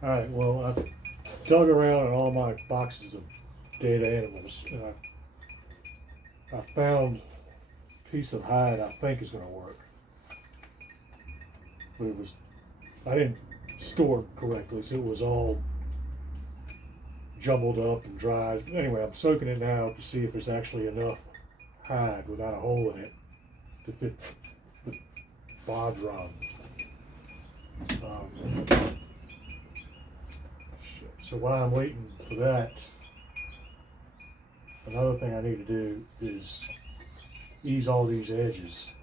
Alright, well, I've dug around in all my boxes of dead animals, and I found a piece of hide I think is going to work. But I didn't store it correctly, so it was all jumbled up and dry. Anyway, I'm soaking it now to see if there's actually enough hide without a hole in it to fit the bodhran. So while I'm waiting for that, another thing I need to do is ease all these edges,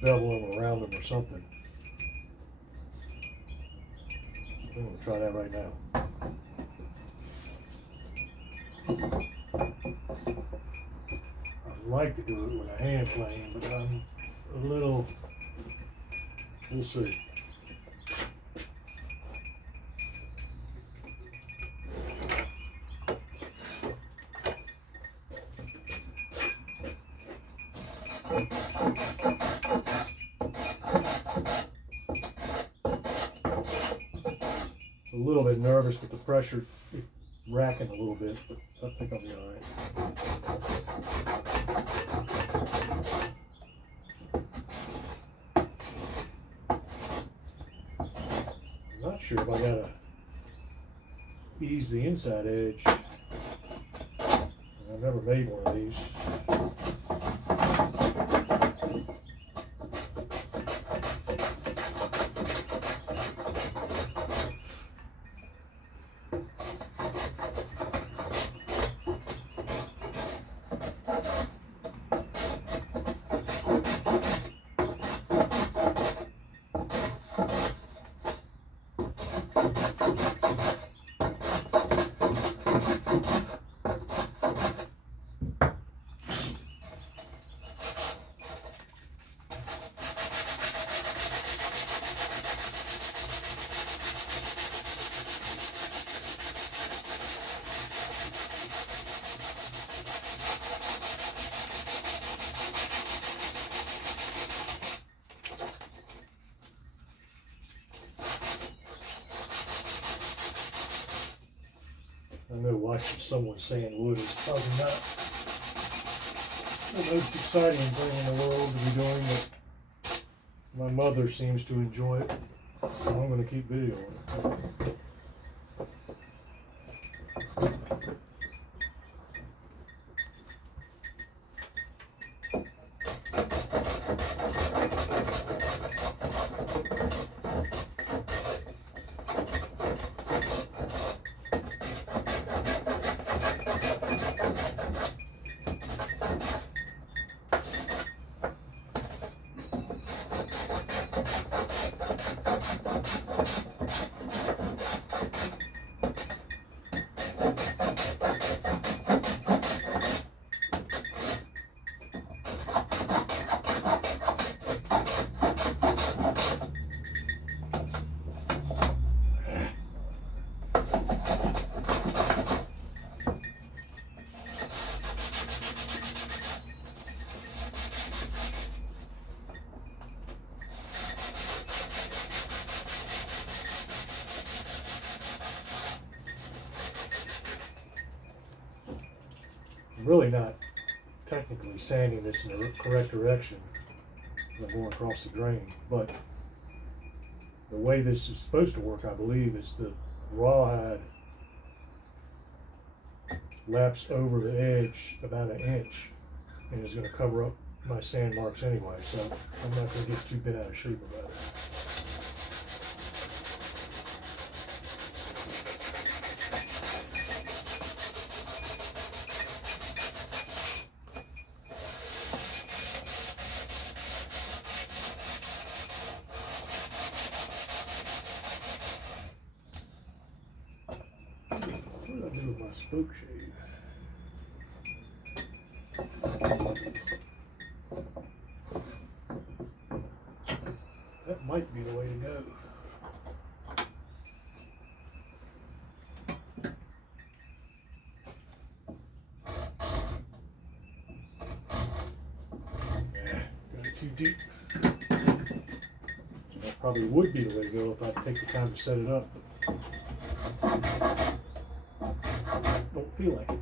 bevel them around them or something. I'm going to try that right now. I'd like to do it with a hand plane, but I'm a little, we'll see. A little bit nervous with the pressure racking a little bit, but I think I'll be all right. I'm not sure if I gotta ease the inside edge. I've never made one of these. I know watching someone sand wood is probably not the most exciting thing in the world to be doing, but my mother seems to enjoy it, so I'm going to keep videoing it. I'm really not technically sanding this in the correct direction when I'm going across the grain, but the way this is supposed to work, I believe, is the rawhide laps over the edge about an inch and is going to cover up my sand marks anyway, so I'm not going to get too bent out of shape about it. What did I do with my spoke shade? That might be the way to go. Yeah, got it too deep. probably would be the way to go if I take the time to set it up. But don't feel like it.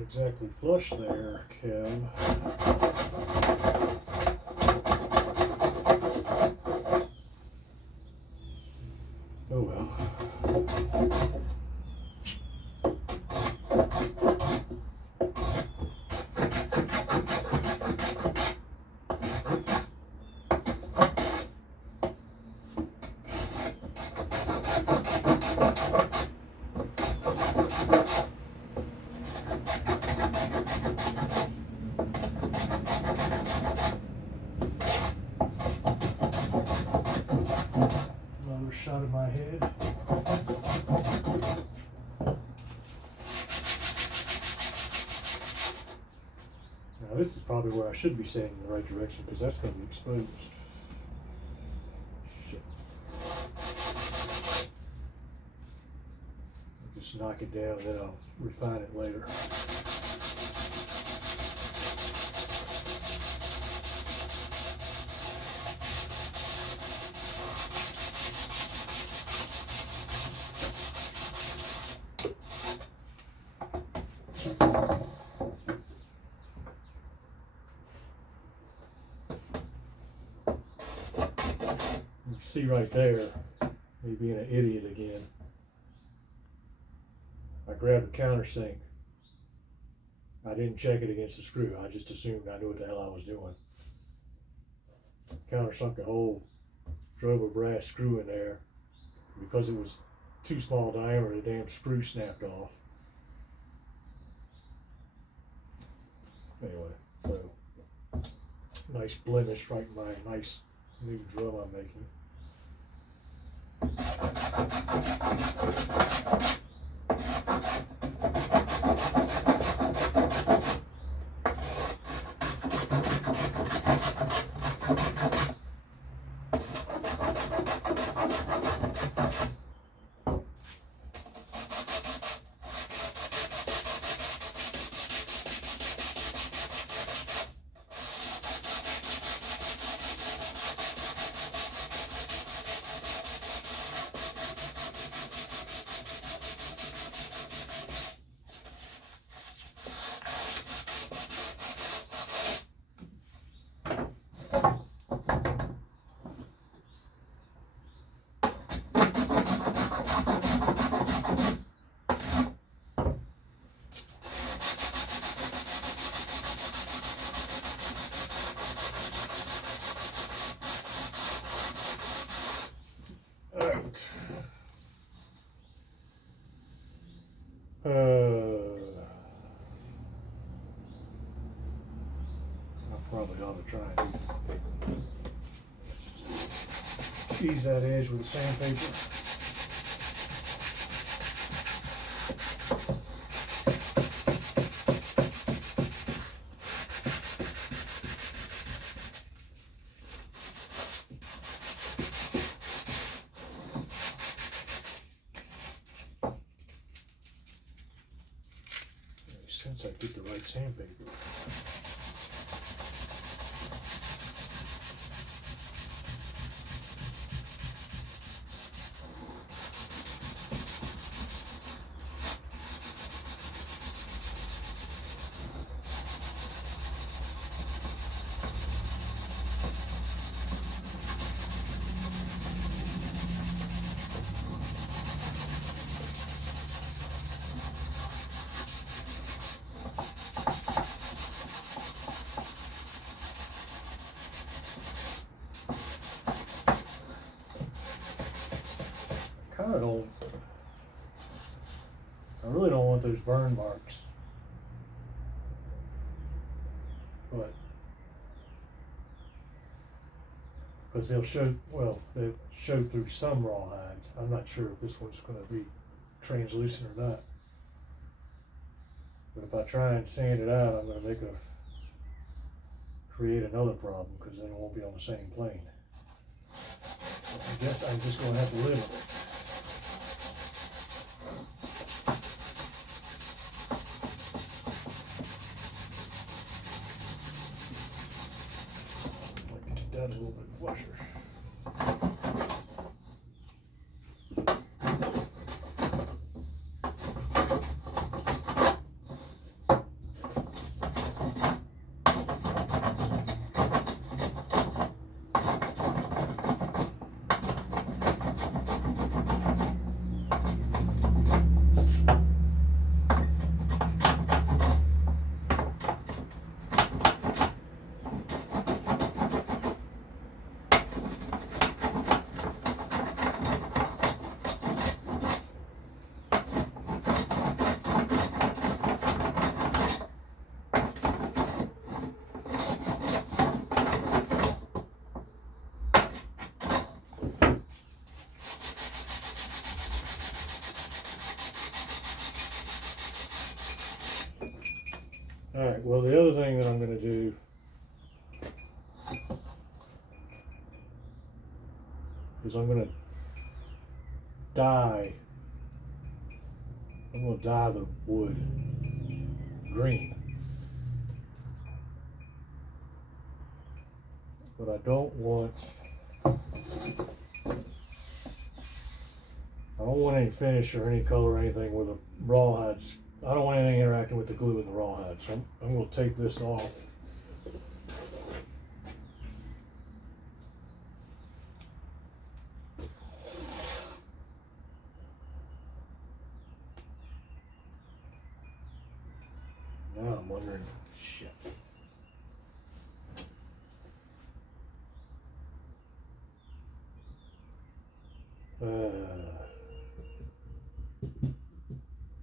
Exactly flush there, Kev. Oh well. Another shot of my head. Now this is probably where I should be setting in the right direction because that's going to be exposed. Shit. I'll just knock it down and then I'll refine it later. See right there, me being an idiot again. I grabbed the countersink. I didn't check it against the screw. I just assumed I knew what the hell I was doing. Countersunk a hole, drove a brass screw in there. Because it was too small diameter, the damn screw snapped off. Anyway, so nice blemish right in my nice new drum I'm making. tease that edge with the sandpaper. Since I get the right sandpaper. I really don't want those burn marks, but because they'll show through some rawhides. I'm not sure if this one's going to be translucent or not, but if I try and sand it out, I'm going to create another problem, because then it won't be on the same plane. I guess I'm just going to have to live with it. Done a little bit flusher. Alright, well, the other thing that I'm going to do is I'm going to dye the wood green. But I don't want any finish or any color or anything with the rawhides. I don't want anything interacting with the glue in the rawhide, so I'm going to take this off. Now I'm wondering, shit.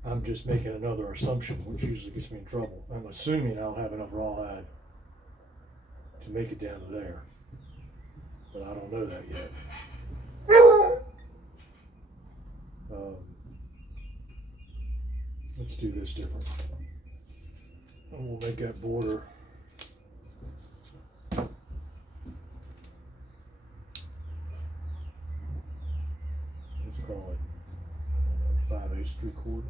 I'm just making another assumption, which usually gets me in trouble. I'm assuming I'll have enough rawhide to make it down to there, but I don't know that yet. Let's do this different. And we'll make that border let's call it 5/8 3/4.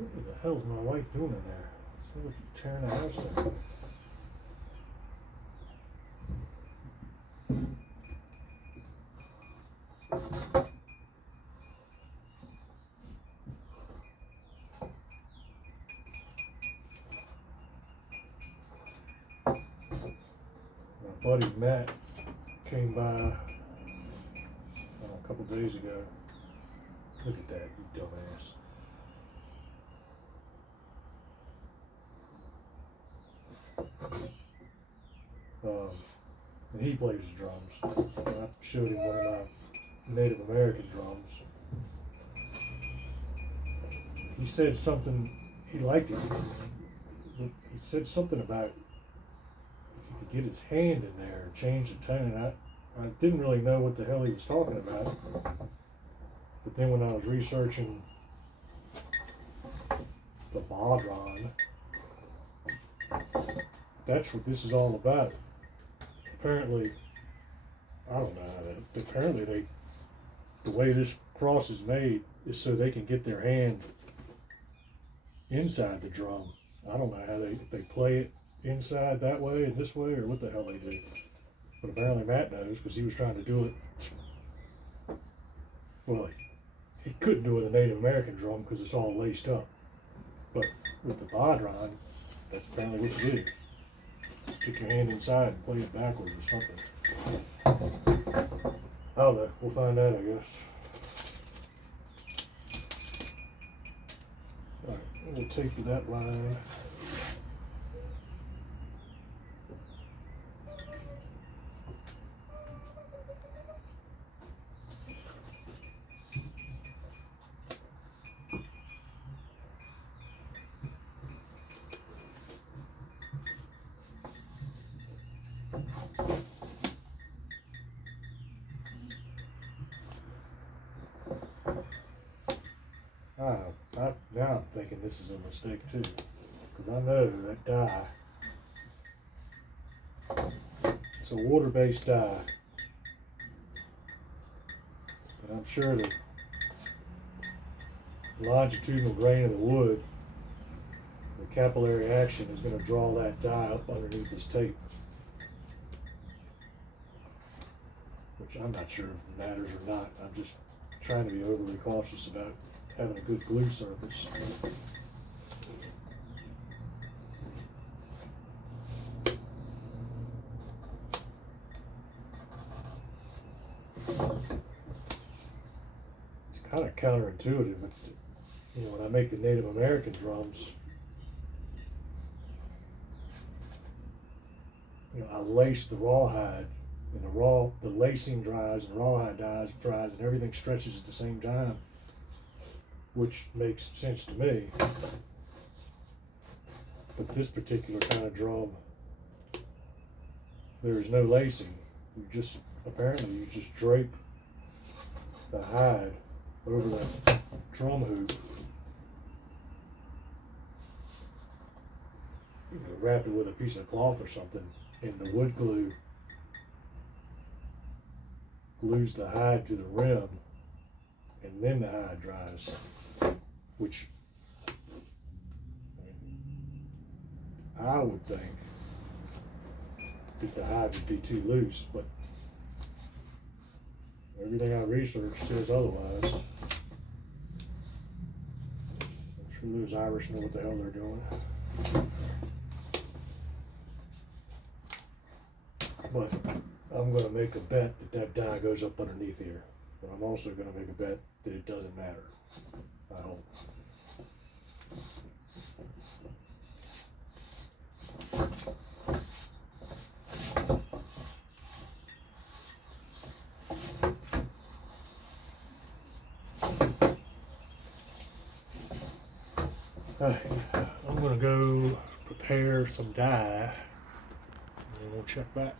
What the hell's my wife doing in there? It's like she's tearing the house down. My buddy Matt came by a couple days ago. Look at that, you dumbass. And he plays the drums. And I showed him one of my Native American drums. He said something, he liked it. He said something about if he could get his hand in there and change the tone. I didn't really know what the hell he was talking about. But then when I was researching the bodhran, that's what this is all about. Apparently, I don't know how that, apparently the way this cross is made is so they can get their hand inside the drum. I don't know how they play it inside that way and this way, or what the hell they do. But apparently Matt knows, because he was trying to do it. Well, he couldn't do it with a Native American drum because it's all laced up. But with the bodhran, that's apparently what you do. Stick your hand inside and play it backwards or something. I don't know. We'll find out, I guess. Alright, we'll take you that line. Now I'm thinking this is a mistake too, because I know that dye, it's a water-based dye, and I'm sure the longitudinal grain of the wood, the capillary action is going to draw that dye up underneath this tape, which I'm not sure if it matters or not. I'm just trying to be overly cautious about having a good glue surface. It's kind of counterintuitive, but when I make the Native American drums, I lace the rawhide, and the lacing dries and rawhide dries, and everything stretches at the same time, which makes sense to me. But this particular kind of drum, there is no lacing. Apparently you just drape the hide over the drum hoop, wrap it with a piece of cloth or something, and the wood glue glues the hide to the rim, and then the hide dries, which I would think that the hide would be too loose, but everything I researched says otherwise. I'm sure those Irish know what the hell they're doing. But I'm going to make a bet that dye goes up underneath here. But I'm also going to make a bet that it doesn't matter. I hope. Alright, I'm going to go prepare some dye, and then we'll check back.